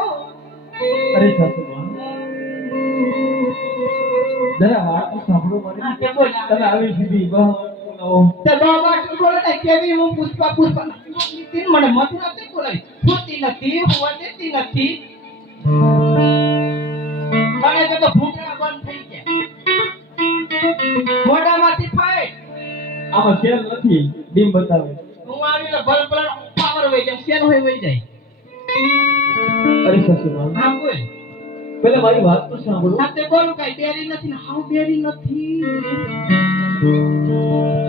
અરે સાસુમાં જરા વાત તો સાંભળો મારી. હા, તે બોલ. તમે આવી સીધી બોલાવો. તે બાબા તું બોલે ને કેવી હું પુષ્પા પુષ્પા નીતિન મને મત નથી બોલાવી હોતી નથી હોવા દેતી નથી મને તો ભૂંગળા બંધ થઈ ગયા મોઢામાંથી ફાઈટ આમાં શેર નથી ડીમ બતાવે. હું આવી લે ભલ ભલ પાવર વઈ જાય શેર હોય વઈ જાય. અરે સાસુમાં હા બોલ. પેલા મારી વાત તો સાંભળો. સાથે બોલું કઈ બેરી નથી ને હાઉ બેરી નથી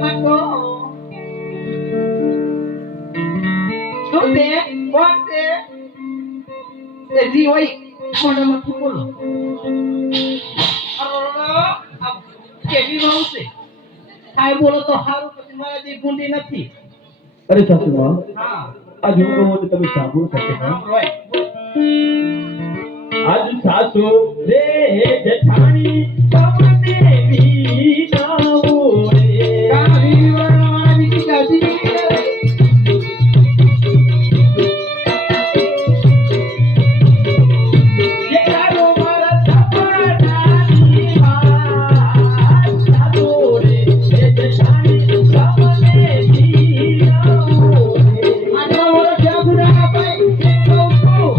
હાકો શું છે કોણ છે એ જી હોય મોઢામાંથી બોલો અરે કેવી વાવ છે કાઈ બોલો તો હારું પછી મારા જે ગુંડી નથી. અરે સાસુમાં હા આ જો કહો તો તમે સાંભળો સાસુમાં. રોય આજ સાસુ રે જેઠાણી તમને વીણાવો રે. કાવી વાળા બીજી કાજી જેઠારો મારા સપનાની વાત સાસુ રે જેઠાણી તમને વીણાવો રે. આટલા વર્ષ જાગુડા ભાઈ કહું છું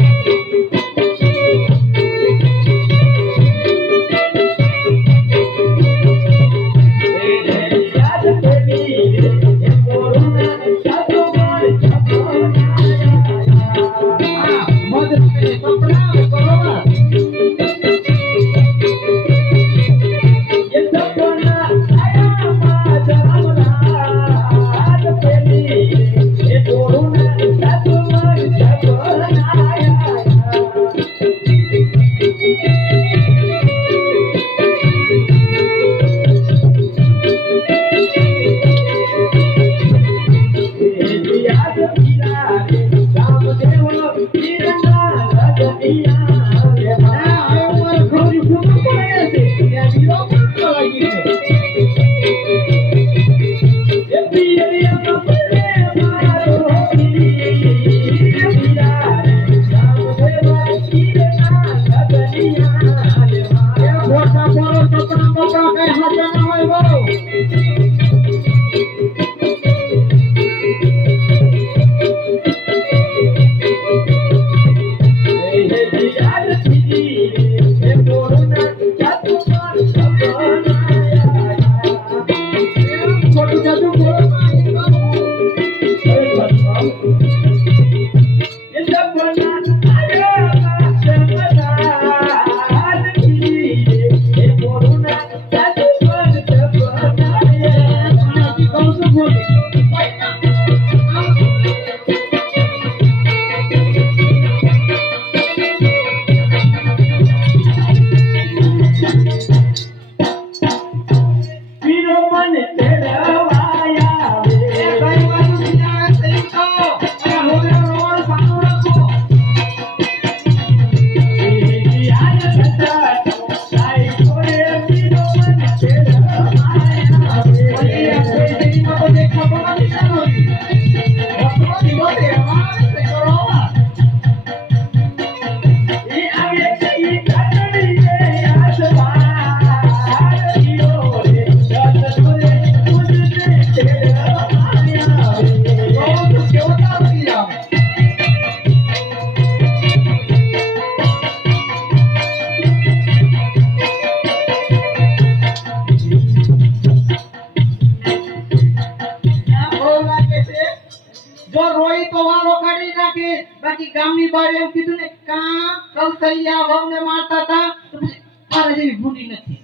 બાકી ગામની બહાર એવું કીધું ને કા કૌશલ્યા વહુને મારતા હતા તો પછી મારા જેવી ભૂલી નથી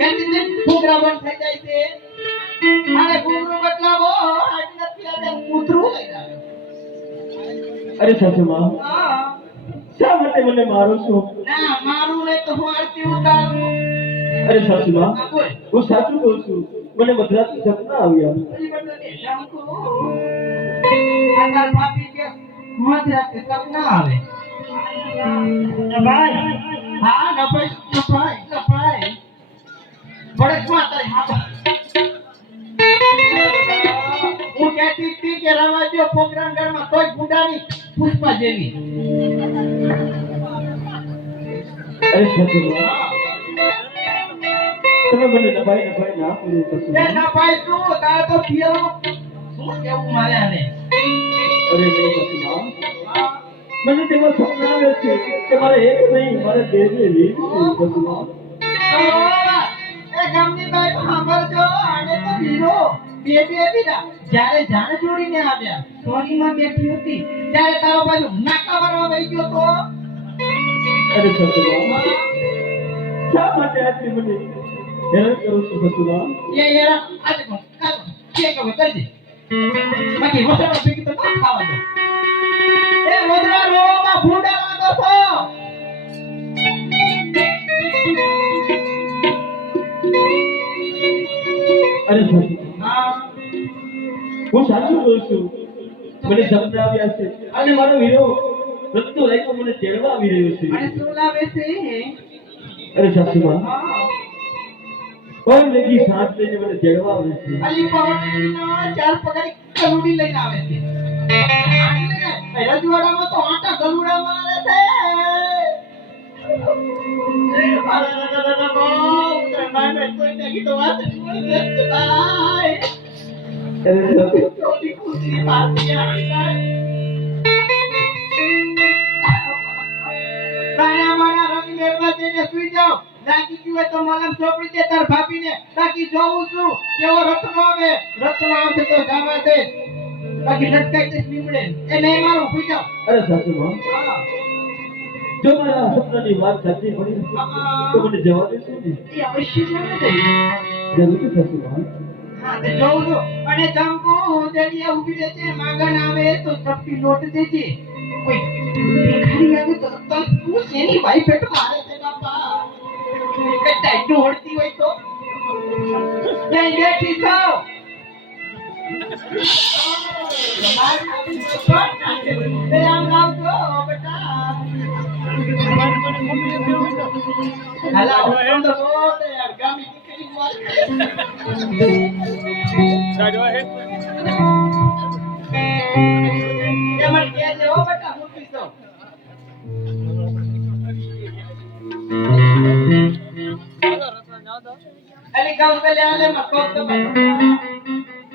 કેતી ને ફોગરા બંધ થઈ જાય છે મારે ફોગરો બદલાવો આજ નથી આજે કૂતરું લઈ આવ્યો. અરે સાસુમાં હા શા માટે મને મારો છો? ના મારું નહીં તો હું આરતી ઉતારું. અરે સાસુમાં હા બોલ. હું સાચું કહું છું મને મધરાતના સપના આવ્યા. પછી બદલાને જાઉં છું. આ તાર ભાભી કે મધરાતે સપના આવે ભાઈ હા નભાઈ ભડકમાં તારી હા હું કહેતી હતી કે રવાજો પ્રોગ્રામ ઘરમાં તોય ગુડાની પુષ્પા જેવી અરે સસુમા તમે મને નભાઈ ના પૂરું કરશો એ નભાઈ શું તારે તો પિયરો શું કેવું મારે આને અરે નહીં સસુમા મને તેમાં સપના આવે છે કે મારે એક નહીં મારે બે વીસ સસુમા એ ગામની બાઈ સાંભળજો આને તો હીરો બે બીના જ્યારે જાણ જોડીને આવ્યા સોરીમાં બેઠી હતી ત્યારે તારો બાજુ નાકા મારવા વઈ ગયો તો અરે સસુમા શા માટે આટલી મને હેરાન કરું છું સસુમા એ યાર આજે કોણ કાકો કે કહો કરજે બાકી વસરા ભેગી તો ના ખાવા દો એ વદરા રોમાં ભૂંડા લાગો છો અરે સસુમા હું સાચું બોલું છું મને સપના આવ્યા છે અને મારો હીરો રત્તો લાગ્યો મને તેડવા આવી રહ્યો છે અને શું લાવે છે અરે સસુમા હા કોઈ લગી સાથ લઈને મને તેડવા આવે છે અલી પવનનો ચાર પગારી કલુડી લઈને આવે છે રજવાડામાં તો આટા ગલુડા મારે છે અરે સસુમા સુઈ જાઓ લાગી ગયું હોય તો મલમ ચોપડી દે તાર ભાભીને બાકી જોઉં છું કેવો રત્નો આવે તો ગાવા દે બાકી લટકાઈ દે નીમડે એ નહીં મારું સુઈ જાઓ અરે સસુમા જો મારા સપનાની વાત સાચી પડી તો મને જવા દેશો ને એ અવશ્ય જવા દે જરૂરથી સસુમા હા તે જોઉં છું અને ચંપુ દેડિયા ઊભી રહે છે માગણ આવે તો ચપટી લોટ દેજે કોઈ ભિખારી આવે તો તું શેની ભાઈ પેટ મારે છે બાપા કે ટાઈટ ઓળતી હોય તો લઈ બેઠી થાવ રામ લાવજો બેટા હાલા હું તો બોલ યાર ગામી દીકરી માર એમાં કે છે ઓ બેટા હું પીસો અલી ગાઉ પેલે આલે માં કોક તો